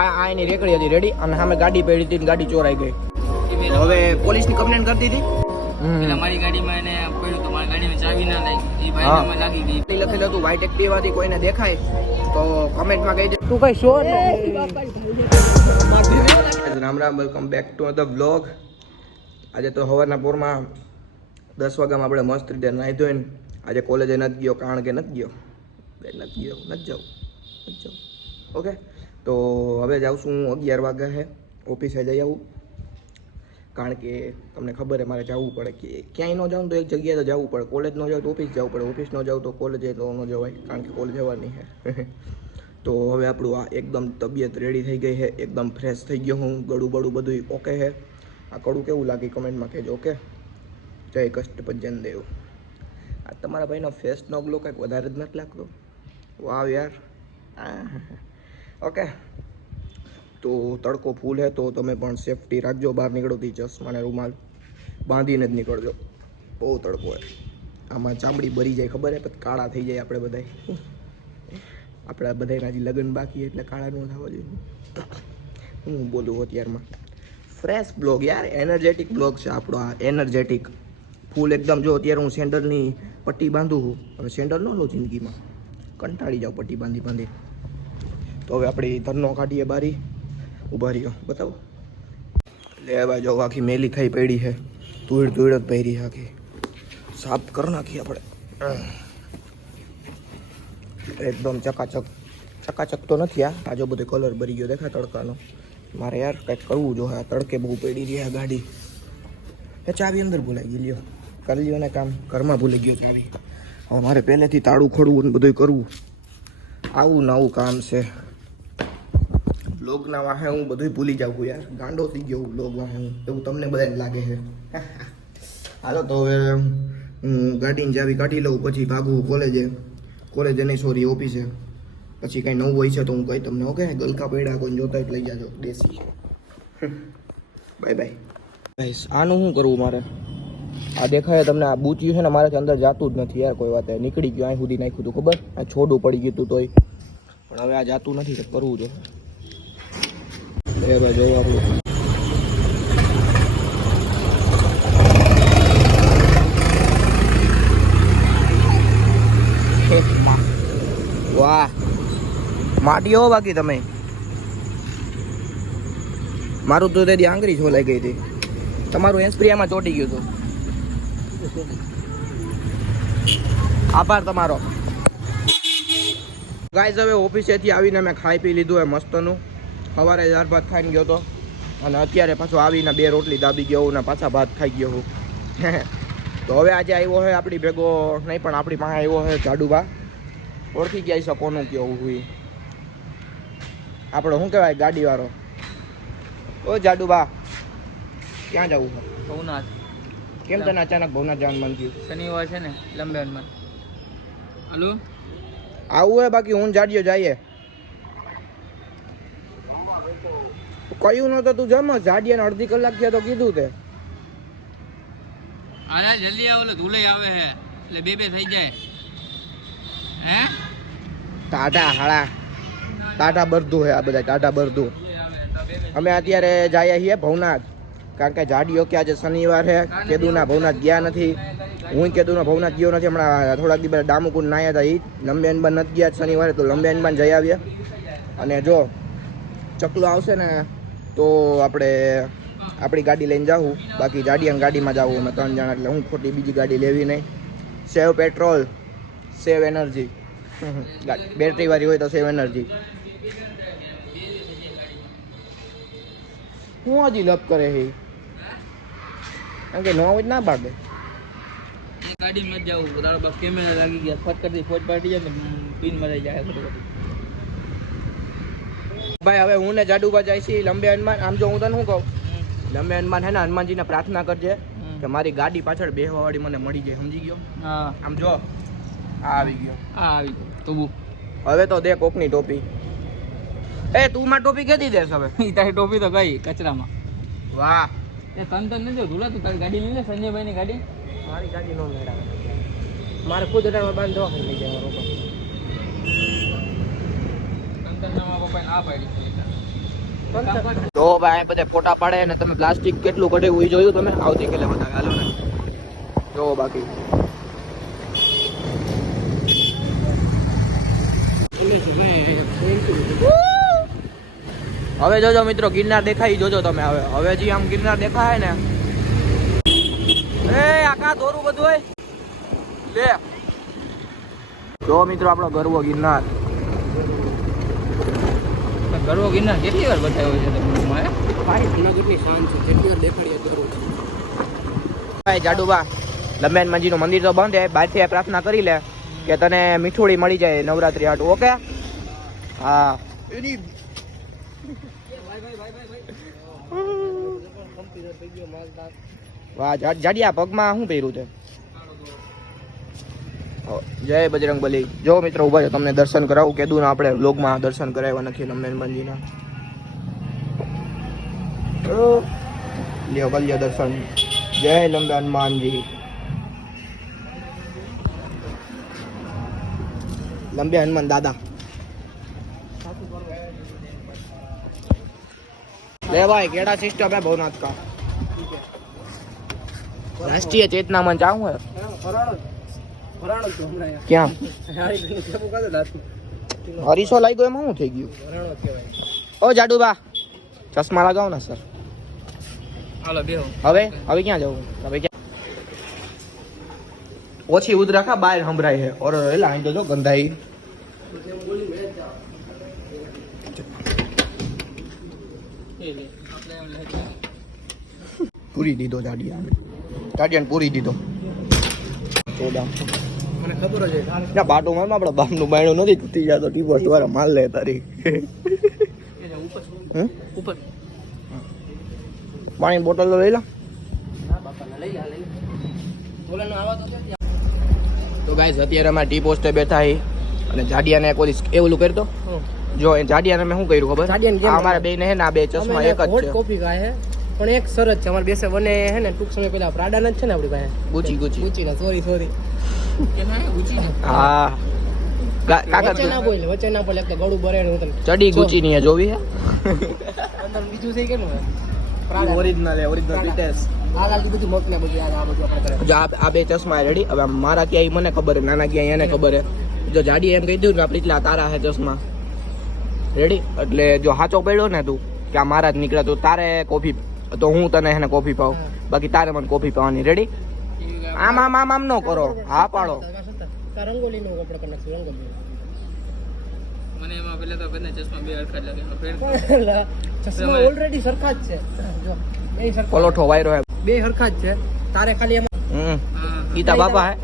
આ આ એની રેકડી હતી રેડી અને સામે ગાડી પડી હતી ને ગાડી ચોરાઈ ગઈ. હવે પોલીસની કમ્પ્લેન કરતી હતી એટલે મારી ગાડીમાં એને પડ્યું તો મારી ગાડીમાં ચાવી ના લાગી. એ ભાઈ લાગી ગઈ. લખેલું હતું વ્હાઈટ એક્ટિવા હતી કોઈને દેખાય? તો કમેન્ટમાં કહી દે. તું કઈ show Ram Ram welcome back to the blog આજે તો સવારના પોરમાં દસ વાગ્યામાં આપણે મસ્ત રીતે નાહી ધોઈને આજે કોલેજે નથી ગયો કારણ કે નથી ગયો. બે નથી ગયો નથી જાઉં નથી જાઉં ઓકે તો હવે જાઉં છું હું અગિયાર વાગ્યા છે ઓફિસે જઈ આવું. કારણ કે તમને ખબર છે મારે જવું પડે કે ક્યાંય ન જાઉં તો એક જગ્યાએ તો જવું પડે. કોલેજ ન જાઉં તો ઓફિસ જવું પડે. ઓફિસ ન જાઉં તો કોલેજે તો ન જવાય, કારણ કે કોલેજ જવાની છે તો હવે આપણું આ એકદમ તબિયત રેડી થઈ ગઈ છે એકદમ ફ્રેશ થઈ ગયો હું. ગળું બળું બધું ઓકે છે આ કડું કેવું લાગે કમેન્ટમાં કહેજો ઓકે જય કષ્ટભજન દેવ. આ તમારા ભાઈનો ફેસનો ગ્લો કંઈક વધારે જ નથી લાગતો. વાવ યાર. ઓકે. તો તડકો ફૂલ હે, તો તમે પણ સેફટી રાખજો. બહાર નીકળો થી ચશ્મા રૂમાલ બાંધીને જ નીકળજો. બહુ તડકો હે. આમાં ચામડી બરી જાય, ખબર હે? પછી કાળા થઈ જાય આપણે બધાય. આપણા બધાના હજી લગ્ન બાકી એટલે કાળા ન થવા જોઈએ. હું બોલું અત્યારમાં. ફ્રેશ બ્લોગ યાર એનર્જેટિક બ્લોગ છે આપણો આ એનર્જેટિક ફૂલ એકદમ જો અત્યારે હું સેન્ડલની પટ્ટી બાંધું છું. હવે સેન્ડલ ન લઉં જિંદગીમાં. કંટાળી જાઉં પટ્ટી બાંધી બાંધી. તો હવે આપણે ધરનો કાઢીએ બારી. ઊભા રહ્યો. બતાવો. લે ભાઈ જો આખી મેલી થઈ પડી છે. ધૂળ ધૂળ જ પહેરી આખી. સાફ કરી નાખી આપણે. એકદમ ચકાચક. ચકાચક તો નથી આ. આજો બધો કલર ભરી ગયો દેખાય તડકાનો. મારે યાર કંઈક કરવું જોઈએ આ તડકે બહુ પડી રહી આ ગાડી. એ ચાવી અંદર ભૂલાઈ ગઈ, લ્યો. કરી લ્યો ને કામ. ઘરમાં ભૂલી ગયો ચાવી. હવે મારે પહેલેથી તાળું ખોડવું ને બધું કરવું. આવું નવું કામ છે. બ્લોગના વાહે હું બધું ભૂલી જાઉં છું યાર. ગાંડો થઈ ગયો બ્લોગ વાહે. હું એવું તમને બધાને લાગે છે. હાલો, તો હવે હું ગાડીની ચાવી કાઢી લઉં, પછી ભાગું કોલેજે. કોલેજે નહીં સોરી ઓફિસે. પછી કંઈ નવું હોય છે તો હું કહી તમને, ઓકે? ગલકા પૈડા કોઈ જોતા લઈ જાજો, દેશી. બાય બાય આનું શું કરવું મારે? આ દેખાય તમને, આ બૂચ્યું છે ને, મારાથી અંદર જાતું જ નથી યાર કોઈ વાતે. નીકળી ગયું અહીં સુધી નાખ્યું હતું ખબર? આ છોડું પડી ગયું હતું તોય. પણ હવે આ જાતું નથી કરવું છે ભાઈ જોયું આપણું વાહ. માટી હો બાકી તમે. મારું તો તેથી આંગળી છોલાઈ ગઈ હતી. તમારું એન્સ્પ્રિયામાં ચોટી ગયું હતું. આભાર તમારો. ગાઈઝ હવે ઓફિસેથી આવીને મેં ખાઈ પી લીધું, એ મસ્તનું. સવારે દાળ ભાત ખાઈને ગયો હતો અને અત્યારે પાછો આવીને બે રોટલી દાબી ગયો ને પાછા ભાત ખાઈ ગયો હું. તો હવે આજે આવ્યો છે આપણી ભેગો નહીં પણ આપણી પાસે આવ્યો છે જાડુબા ઓળખી ગયા છે કોનું કેવું હોય. આપણો શું કહેવાય ગાડીવાળો? ઓ જાડુબા ક્યાં જવું છે? ભવનાથ. કેમ તને અચાનક ભવનાથ જવાનું મન થયું? શનિવાર છે ને લંબેનમાં હલો? આવું હે બાકી હું જાડીયો જઈએ કયું નતો તું જમ જાડિયાને અડધી કલાક થયા તો કીધું તે. હા જલ્દી આવો એટલે ધૂલે આવે હે. એટલે બે બે થઈ જાય. હે? ટાટા હાળા. ટાટા બરધું હે આ બધા ટાટા બરધું. અમે અત્યારે જઈએ છીએ ભવનાથ. કારણ કે જાડીઓ કે આજે શનિવાર છે કેદુના ભવનાથ ગયા નથી. હું કેદુના ભવનાથ ગયો નથી હમણાં થોડાક દિવસ દામુકુંડ નાયા હતા એ લંબેનબાન નથી ગયા શનિવારે તો લંબેનબાન જઈ આવ્યા. અને જો ચકલો આવશે ને તો આપણે આપણી ગાડી લઈને જાઉં. બાકી જાડિયાની ગાડીમાં જવું અમે ત્રણ જણા, એટલે હું ખોટી બીજી ગાડી લેવી નહીં. Save petrol, save energy. Battery વાળી હોય તો સેવ એનર્જી. હું હજી લપ કરે છે કારણ કે નો હોય તો ના ભાગે. ગાડી ગાડીમાં જ તારો બાપ કેમેરા લાગી ગયા. ફટ કરતી ફોટ પાડી જાય ને પિન મરાઈ જાય. ભાઈ હવે હું ને જાડુબા જાય છે લંબે હનુમાન. આમ જો હું તને શું કહું? લંબે હનુમાન હે ને હનુમાનજીને પ્રાર્થના કરજે કે મારી ગાડી પાછળ બેહવા વાળી મને મળી જાય સમજી ગયો? આમ જો આ આવી ગયો. આ આવી ગયો. તું હવે તો દે કોકની ટોપી. એ તું માં ટોપી કેદી દેસ હવે? ઈ તારી ટોપી તો ગઈ કચરામાં. વાહ. એ તન તન નજો ધૂલા તું તારી ગાડી લઈ લે સંજયભાઈ ની ગાડી. મારી ગાડી નો મેળાવે. મારે ખુદ અઢાર બાંધો દવા લઈ જવાનો તન તન ના પપ્પા ના પાડી તો ભાઈ બધે ફોટા પાડે ને તમે પ્લાસ્ટિક કેટલું કઢાવ્યું એ જોયું તમે આવતીકાલે બધા હાલો ને જો બાકી હવે જોજો મિત્રો, ગિરનાર દેખાય જોજો તમે હવે. હવે જે આમ ગિરનાર દેખાય ને. એ આકા દોરું બધું હોય. લે. જો મિત્રો, આપણો ગરવો ગિરનાર. ગરવો ગિરનાર કેટલી વાર બતાવ્યો છે તમે બ્લોગમાં, હે? ભાઈ જાડુબા લંબેન મંજીનું મંદિર તો બંધ છે. બહારથી પ્રાર્થના કરી લે કે તને મીઠુડી મળી જાય નવરાત્રી હાટું ઓકે? હા. વાહ જા- જાડિયા પગમાં શું પહેર્યું છે? જય બજરંગ બલી. જો મિત્રો ઊભા છે, તમને દર્શન કરાવું. કીધું ને આપણે વ્લોગમાં દર્શન કરાવ્યા નથી હનુમાનજીના. લ્યો, કલ્યો દર્શન. જય લંબા હનુમાનજી લંબે હનુમાન દાદા. લે ભાઈ, કેડા સિસ્ટમ હે ભવનાથ કા? રાષ્ટ્રીય ચેતના મંચ આવું હે? क्या હરીસો લાગ્યો એમાં શું થઈ ગયું? ઓ જાડુબા ચશ્મા લગાવો ને સર હવે? હવે ક્યાં જવું? હવે ક્યાં? ઓછી ઉધ રાખા બહાર સંભળાય છે. ઓર એલા અહીં તો જો ગંધાઈ. પૂરી દીધો જાડિયાને જાડિયાને પૂરી દીધો. ચોદા મને ખબર જ ના બાટો માં આપડે બાપનું બાયણું નથી તૂટી જતો. ટીપો દ્વારા માલ લે તારી. ઉપર. પાણી બોટલ લઈ લા. તો ગાઈઝ અત્યારે અમે ટી પોસ્ટે બેઠા હી. અને જાડિયાને એક ઓલી એવું ઓલું કરી દો આવે? જો એ જાડિયાને મેં શું કર્યું ખબર? જાડિયાને અમારા બે ને હે ને આ બે ચશ્મા એક જ છે. કોફી ગાય છે પણ એક શરત છે. અમારે બેસે બને હે ને ટૂંક સમય પહેલા પ્રાડાના જ છે ને આપણી પાસે. ગુચી ગુચી. ગુચીના સોરી સોરી ના ઊંચી હા. વચ્ચે ના બોલે વચ્ચે ના બોલે એક તો ગળું ભરે હું તને ચડી ગુચી ની જોવી હે? અંદર બીજું છે કે નું પ્રાડા. ઓરિજિનલ હે ઓરિજિનલ ફિટેસ આ લાલ બધું મોકલે બધું આ આ બધું આપણે કરે. જો આ આ બે ચશ્મા રેડી હવે મારા ક્યાંય મને ખબર નાના ક્યાંય એને ખબર હે. જો જાડી એમ કહી દઉં ને આપણે એટલા તારા હે ચશ્મા. રેડી એટલે જો હાચો પડ્યો ને તું કે આ મારા જ નીકળ્યા તો તારે કોફી તો હું તને એને કોફી પાઉં. બાકી તારે મને કોફી પાવાની. રેડી આમ આમ આમ આમ ન કરો. હા પાડો. રંગોલી નો કપડો કરી નાખશું રંગોલી મને એમાં પેલા તો બંને ચશ્મા બે હરખા જ લાગે. ચશ્મા ઓલરેડી સરખા જ છે. જો બે સરખા પલોઠો વાયરો હે. બે સરખા જ છે. તારે ખાલી એમાં હમ. ગીતા બાપા હે?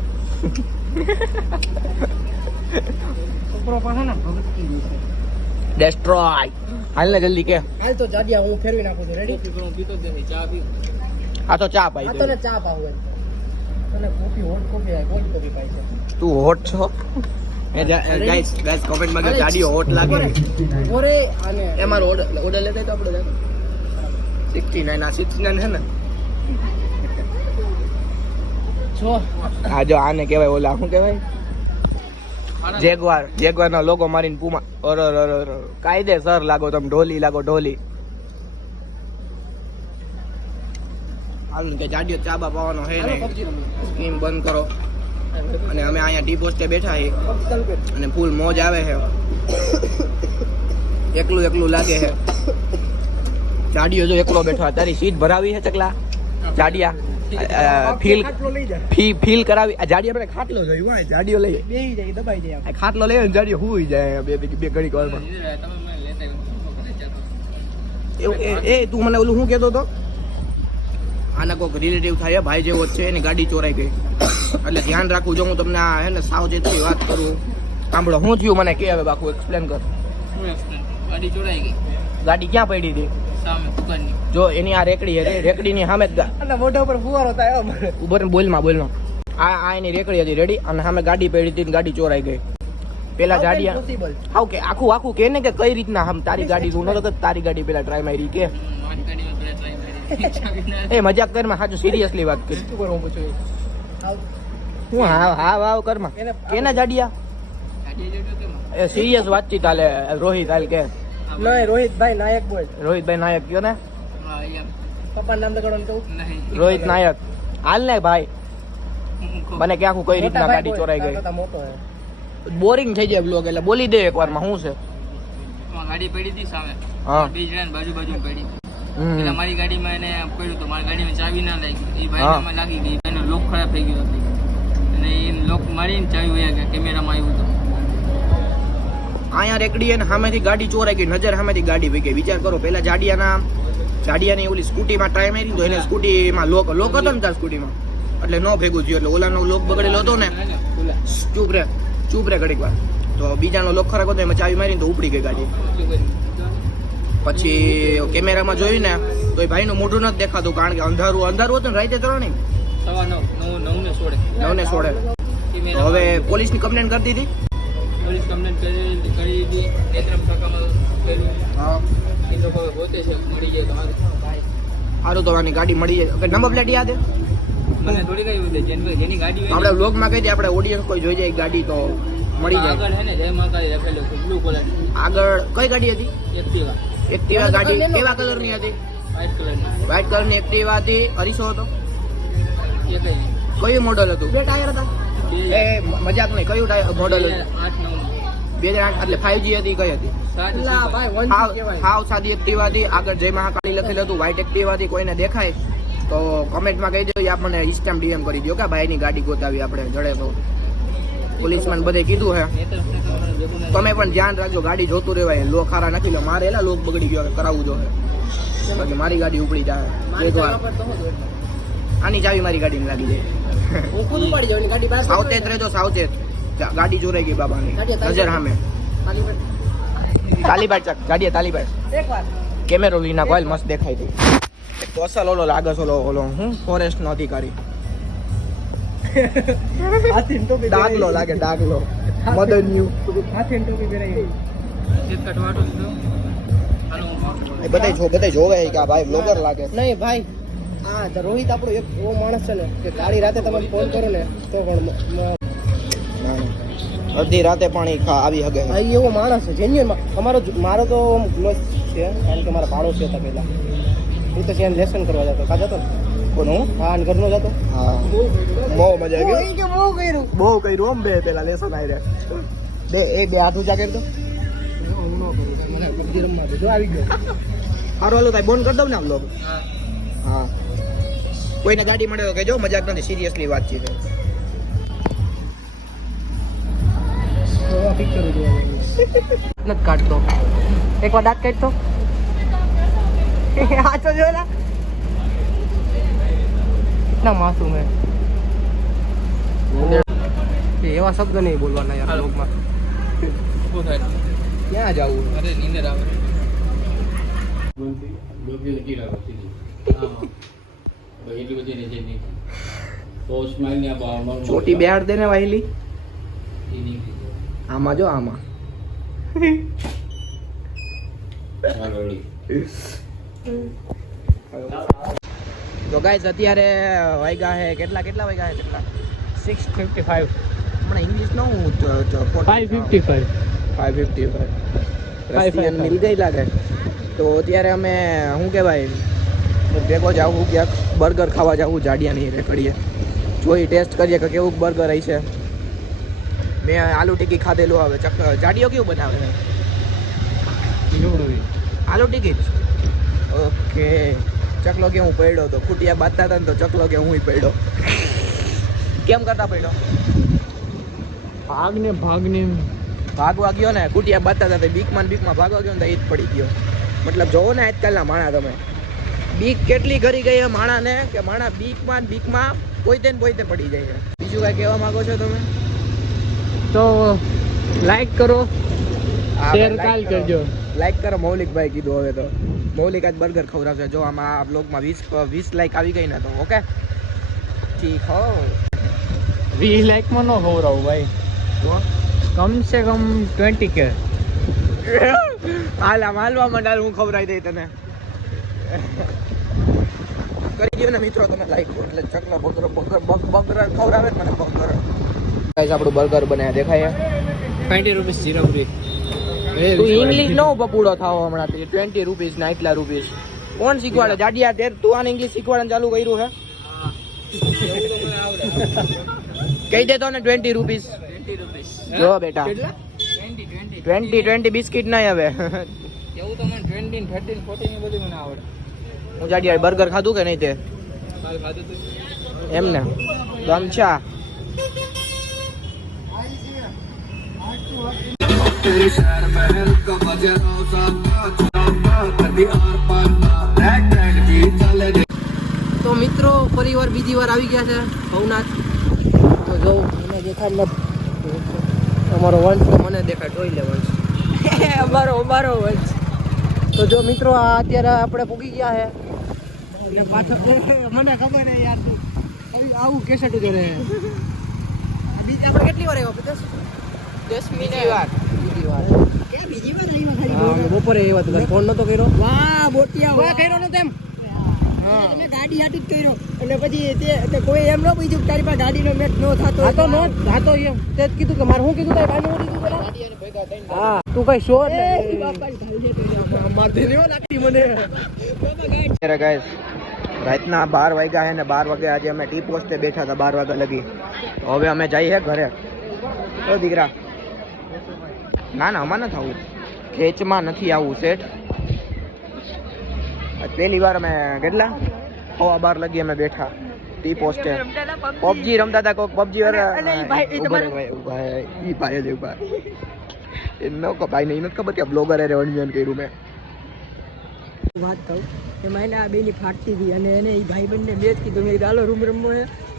ઉપરો પાસે ને ભગતી છે. ડેસ્ટ્રોય હાલ ને જલ્દી કે. હાલ તો જાડિયા હું ફેરવી નાખું છું. રેડી કોફી હું પીતો જ નથી ચા પી આ તો ચા આ પાઈ તને ચા પાવું તને કોફી હોટ કોફી આ કોલ્ડ કોફી પાઈ છે? તું હોટ છો? એ ગાઈસ ગાઈસ કોમેન્ટમાં કે ગાડીઓ હોટ લાગે. ઓરે આને. એ મારો ઓર્ડર ઓર્ડર લેતા તો આપણે સિક્સટી નાઇન આ સિક્સટી નાઇન હે ને? જો. આ જો આને કહેવાય ઓલા શું કહેવાય? જેગવાર જેગવાર નો લોગો મારીને પુમા અર કાયદેસર લાગો તમે ઢોલી લાગો ઢોલી. હાલ કે જાડીઓ ચાબા પાવાનો હે રમીએ. સ્કીમ બંધ કરો. અને અમે અહીંયા ડી પોસ્ટે બેઠા છીએ. અને ફૂલ મોજ આવે છે. એકલું એકલું લાગે છે. જાડીઓ જો એકલો બેઠો. તારી સીટ ભરાવી છે ચકલા? જાડિયા. ફીલ લઈ ફી ફીલ કરાવી આ જાડીઓ આપણે ખાટલો જોયું હોય જાડીઓ લઈએ બેહી જાય દબાઈ જાય આ ખાટલો લઈએ ને જાડીઓ હુઈ જાય બે બે બે ઘડી વારમાં. તમે મને લેતા આવ્યો. એવું એ એ તું મને ઓલું શું કહેતો હતો? આના કોઈક રિલેટિવ થાય ભાઈ જેવો જ છે એની ગાડી ચોરાઈ ગઈ. એટલે ધ્યાન રાખવું જો હું તમને આ હે ને સાવચેતથી વાત કરું. સાંભળો શું થયું મને કે હવે બાકુ એક્સપ્લેન કર? ગાડી ચોરાઈ ગઈ. ગાડી ક્યાં પડી હતી? સામે દુકાનની જો એની આ રેકડી હતી રેકડીની સામે જ અને મોઢા ઉપર ફુવારો થાય રહીને બોલમાં બોલમાં. આ આ એની રેકડી હતી રેડી અને સામે ગાડી પડી હતી ગાડી ચોરાઈ ગઈ. પેલા ગાડી હાવ કે આખું આખું કે ને કે કઈ રીતના આમ તારી ગાડી તું નતો તારી ગાડી પેલા ટ્રાય મારી કે. ના એ મજાક કરમાં સાચું સિરિયસલી વાત કરી. શું કરું પૂછું? હું હા હા વાવ કરમાં એને- કેના જાડિયા? એ સિરિયસ વાતચીત હાલે રોહિત હાલ કે. નહીં રોહિતભાઈ નાયક બોલ. રોહિતભાઈ નાયક કયો ને? પપ્પા નામ લગાડવાનું કહું રોહિત નાયક. હાલ ને ભાઈ. મને ક્યાં હું કઈ રીતના ગાડી ચોરાઈ ગઈ. બોરિંગ થઈ જાય બ્લોગ એટલે. બોલી દે એકવારમાં શું છે? ગાડી પડી હતી સામે. હા. બે જણા બાજુ બાજુ પડી. એટલે મારી ગાડીમાં એને પડ્યું તો મારી ગાડીમાં ચાવી ના લાગી. એ ભાઈ લાગી ગઈ. એનો લોક ખરાબ થઈ ગયો હતો. અને એ લોક મારીને ચાવી વયા ગયા કેમેરામાં આવ્યું હતું અહીંયા રેકડી અને સામેથી ગાડી ચોરાઈ ગઈ નજર સામેથી ગાડી વહી ગઈ વિચાર કરો પેલા જાડિયાના જાડિયાની ઓલી સ્કૂટીમાં ટાઈમ આવી તો એને સ્કૂટીમાં લોક લોક હતો ને ત્યાં સ્કૂટીમાં? એટલે નો ભેગું થયું એટલે ઓલાનો લોક બગડેલો હતો ને ચૂપ રે ચૂપ રે ઘડીક વાર. તો બીજાનો લોક ખરાક હતો એમાં ચાવી મારીને તો ઉપડી ગઈ ગાડી. પછી કેમેરામાં જોયું ને તો એ ભાઈનું મોઢું નથી દેખાતું કારણ કે અંધારું અંધારું હતું ને રાતે ત્રણ નવ ને સોળે. નવ ને સોળે હવે પોલીસની કમ્પ્લેન કરી દીધી? કમ્પ્લેન કરી દીધી. નેત્રમ શાખામાં કર્યું. હા. એ લોકો પોતે છે મળી જાય તમારે. સારું. તો આની ગાડી મળી જાય. નંબર પ્લેટ યાદ હે મને થોડી કઈ છે જેની જેની ગાડી આપણે વ્લોગમાં કહી દે આપણે ઓડિયન્સ કોઈ જોઈ જાય ગાડી તો મળી જાય. આગળ હે ને જય માતાજી લખેલું બ્લુ કલર આગળ કઈ ગાડી હતી? એક્ટિવા. એક્ટિવા ગાડી. કેવા કલરની હતી? વ્હાઇટ કલરની વ્હાઇટ કલરની એક્ટિવા હતી. અરીસો હતો? કયું મોડલ હતું? બે ટાયર હતા. એ મજાક નહીં. કયું ટાયર મોડલ હતું? આઠ નવ બે હજાર આઠ એટલે ફાઈવ જી હતી કઈ હતી? હાવ સાદી એક્ટિવા હતી. આગળ જય મહાકાળી લખેલું હતું વ્હાઇટ એક્ટિવા હતી કોઈને દેખાય? તો કમેન્ટમાં કહી દો આપણને ઇન્સ્ટામ ડીએમ કરી દો કે ભાઈની ગાડી ગોતાવી આપણે જડે તો. પોલીસમાં બધે કીધું હે. તમે પણ ધ્યાન રાખજો ગાડી જોતું રહેવાય. લો ખારા નથી લો મારે એલા લોક બગડી ગયો કરાવવું જો બાકી મારી ગાડી ઉપડી જાય. આની ચાવી મારી ગાડીને લાગી જાય. સાવચેત રહેજો સાવચેત. ગાડી ચોરાઈ ગઈ બાબાની. ગાડી નજર સામે. તાલીબાટ ચક ગાડીએ તાલીબાઈ. કેમેરો લઈ નાખો મસ્ત દેખાય હતી તો અસલ ઓલો લાગે છે ઓલો ઓલો હું? ફોરેસ્ટ નો અધિકારી. ડાગલો લાગે ડાગલો. મદન્યુ ન્યુ. હું બધાય જો બધાય જોવે કે આ ભાઈ બ્લોગર લાગે નહીં ભાઈ. આ રોહિત આપણો એક એવો માણસ છે ને કે કાળી રાતે તમે ફોન કરો ને તો પણ. અડધી રાતે પાણી આવી હગે આ એવો માણસ છે જેન્યુઅન અમારો મારો તો ક્લોઝ છે કારણ કે મારા પાડોશી હતા પહેલા. હું તો ત્યાં લેસન કરવા જતો કા જતો કોનો? હા અને ઘરનો જતો? હા. બહુ મજા આવી ગઈ. બહુ કર્યું. બહુ કર્યું આમ બે પેલા લેસન આવી રહ્યા બે એ બે હાથ ઊંચા કરી દો હું સારું હાલો તાઈ બોન કરી દઉં ને આમ લોકો હા. હા. કોઈને ગાડી મળે તો કહેજો મજાક નથી સિરિયસલી વાત છે. નથી કાઢતો. એક વાર દાંત કાઢતો. આચો જોયેલા. કેટલા માસૂમ હે. એવા શબ્દ નહીં બોલવાના યાર. લોકમાં. ક્યાં જવું? અરે નીંદર આવે. એટલી બધી નીચે નહીં. આમાં જો આમાં. તો ગાઈઝ અત્યારે વાગ્યા છે કેટલા કેટલા વાગ્યા છે કેટલા? સિક્સ ફિફ્ટી ફાઈવ હમણાં ઇંગ્લિશ નો હું five fifty five five fifty five five, મિલ ગઈ લાગે. તો અત્યારે અમે શું કહેવાય ભેગો જાવું ક્યાંક બર્ગર ખાવા જાવું જાડિયાની રેકડીએ. જોઈ ટેસ્ટ કરીએ કે કેવું બર્ગર હશે મેં આલુ ટિકી ખાધેલું આવે. ચક જાડિયો કેવું બનાવે? આલુ ટિકી? ઓકે. ચકલો કે હું પડ્યો તો. ખૂટિયા બાંધતા હતા ને તો ચકલો કે હું પડ્યો. કેમ કરતા પડ્યો? ભાગને ભાગને ભાગવા ગયો ને કુટિયા બાતા હતા બીકમાં બીકમાં ભાગવા ગયો ને તો એ જ પડી ગયો. મતલબ જોવો ને આજકાલના માણા તમે. બીક કેટલી ઘરી ગઈ માણાને કે માણા બીકમાં બીકમાં બીકમાં પોઈતે ને પોઈતે પડી જાય છે. બીજું કાંઈ કહેવા માંગો છો તમે? તો લાઈક કરો શેર કાલ કરો. કરજો. લાઈક કરો મૌલિકભાઈ કીધું હવે તો. મૌલિક આજ બર્ગર ખવડાવશે જો આમાં આ બ્લોગમાં વીસ વીસ લાઈક આવી ગઈ ને તો ઓકે ઠીક હો. વીસ લાઈકમાં ન ખવડાવું ભાઈ. કમ સે કમ ટ્વેન્ટી કે. હાલ આમ હાલવા માંડ હું ખવડાવી દઈ તને. કરી દો ને મિત્રો તમે લાઈક એટલે ચકલા બગર બગર બગ બગર ખવડાવે મને બગર ગાઈસ આપણું બર્ગર બનાવ્યા દેખાય ટ્વેન્ટી રૂપીસ જીરો ફ્રી તું ઇંગ્લિશ નો બપુડો થાવ હમણાં ટ્વેન્ટી રૂપીસ ના એટલા રૂપીસ કોણ શીખવાડે? જાડિયા તેર તું આને ઇંગ્લિશ શીખવાડવાનું ચાલુ કર્યું હે? કહી દે તો ને ટ્વેન્ટી રૂપીસ ટ્વેન્ટી રૂપીસ જો બેટા. Twenty twenty twenty twenty biscuit નહીં હવે. એવું તો મને ટ્વેન્ટી થર્ટીન ફોર્ટીન એ બધું મને આવડે. હું જાડિયા બર્ગર ખાધું કે નહીં તે? કાલ ખાધું એમ ને ગમછા. તો મિત્રો પરિવાર બીજી વાર આવી ગયા છે ભવનાથ. તો જો મને દેખાય અમારો વંશ તો મને દેખાય જોઈ લે વંશ. અમારો અમારો વંશ. તો જો મિત્રો આ અત્યારે આપણે પૂગી ગયા છે. એટલે પાછળ મને ખબર નહીં યાર આવું કેસેટ ઉજે રહે બીજા કેટલી વાર આવ્યો વાર બપોરે એ વાત ફોન નતો કર્યો. વાહ બોટિયા વાહ કર્યો નતો એમ? તમે ગાડી હાટી જ કર્યો. એટલે પછી તે તે કોઈ એમ ન પૂછ્યું તારી પાસે ગાડીનો મેચ ન થતો તો નો એમ. તે જ કીધું કે મારે શું કીધું તારી બાનું કીધું પેલા? હા તું કઈ શો જ મને. ગાઈસ રાતના બાર વાગ્યા છે ને બાર વાગે આજે અમે ટી પોસ્ટે બેઠા હતા બાર વાગ્યા લગી. હવે અમે જઈએ ઘરે. તો દીકરા. ના ના અમારે નથી આવું ખેંચમાં નથી આવું શેઠ. પહેલી વાર અમે કેટલા? સવા બાર લગી અમે બેઠા. ટી પોસ્ટે. પબજી રમતા હતા કોક પબજી. ઈ ભાઈ જ ઊભા એ ન કો ભાઈ નહીં નથી ખબર કે બ્લોગર અરે વણજન કર્યું મેં. વાત કહું એમાં એને આ બેની ફાટતી હતી અને એને એ ભાઈ બંને મેચ કીધું મેં ચાલો રૂમ રમવો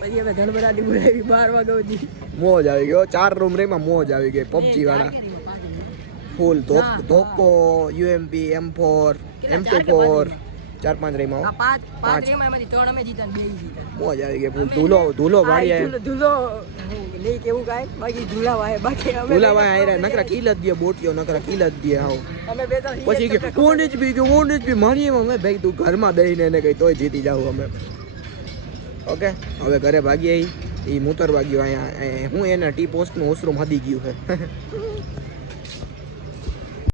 પછી અમે ધનબરાની બોલાવી બાર વાગે સુધી. મોજ આવી ગયો ચાર રૂમ રેમાં મોજ આવી ગઈ પબજી વાળા. ફૂલ ધોકો UMP M four M two four ચાર પાંચ રેમાં. પાંચ પાંચ. રેમાં એમાંથી ત્રણ અમે જીતા બે જીતા. મોજ આવી ગઈ ફૂલ ધૂલો ધૂલો વાળી ધૂલો- લઈ કેવું કાય બાકી ધૂલા વાય બાકી અમે ધૂલા વાય આયરા નકરા કિલ જ દે બોટીઓ નકરા કિલ જ દે આવો. અમે બે ત્રણ પછી કે કોણ જ બી કે કોણ જ બી મારી અમે ભાઈ તું ઘરમાં બેહીને એને કઈ તોય જીતી જાવ અમે. ઓકે? હવે ઘરે ભાગીએ આવી એ મૂતર વાગ્યો અહીંયા હું એને ટી પોસ્ટનું ઓસરું હદી ગયું છે.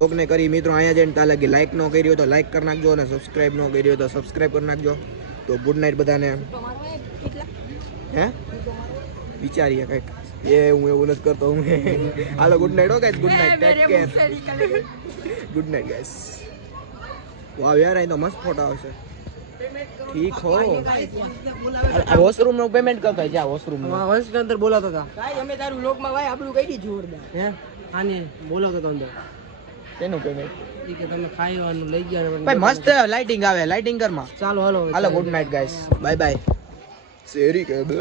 કોકને કરી મિત્રો અહીંયા જઈને તાલે લગી લાઈક ન કર્યો તો લાઈક કરી નાખજો અને સબસ્ક્રાઈબ ન કર્યો તો સબસ્ક્રાઈબ કરી નાખજો. તો ગુડ નાઇટ બધાને. હે? વિચારીએ કંઈક. એ હું એવું નથી કરતો હું hello good night okay good night take care. Good night guys wow યાર અહીં તો મસ્ત ફોટો આવશે. ઠીક હો. આ વોશરૂમનું પેમેન્ટ કરતા જા વોશરૂમનું વંશ ને અંદર બોલાતો હતા. ભાઈ અમે તારું લોકમાં ભાઈ આપણું કઈ જોરદાર. હે? આને બોલાતો હતો અંદર. તેનું પેમેન્ટ કે તમે ખાવાનું લઈ ગયા ભાઈ મસ્ત લાઇટિંગ આવે લાઇટિંગ કરમાં ચાલો hello hello good night guys bye bye શેરી કે બે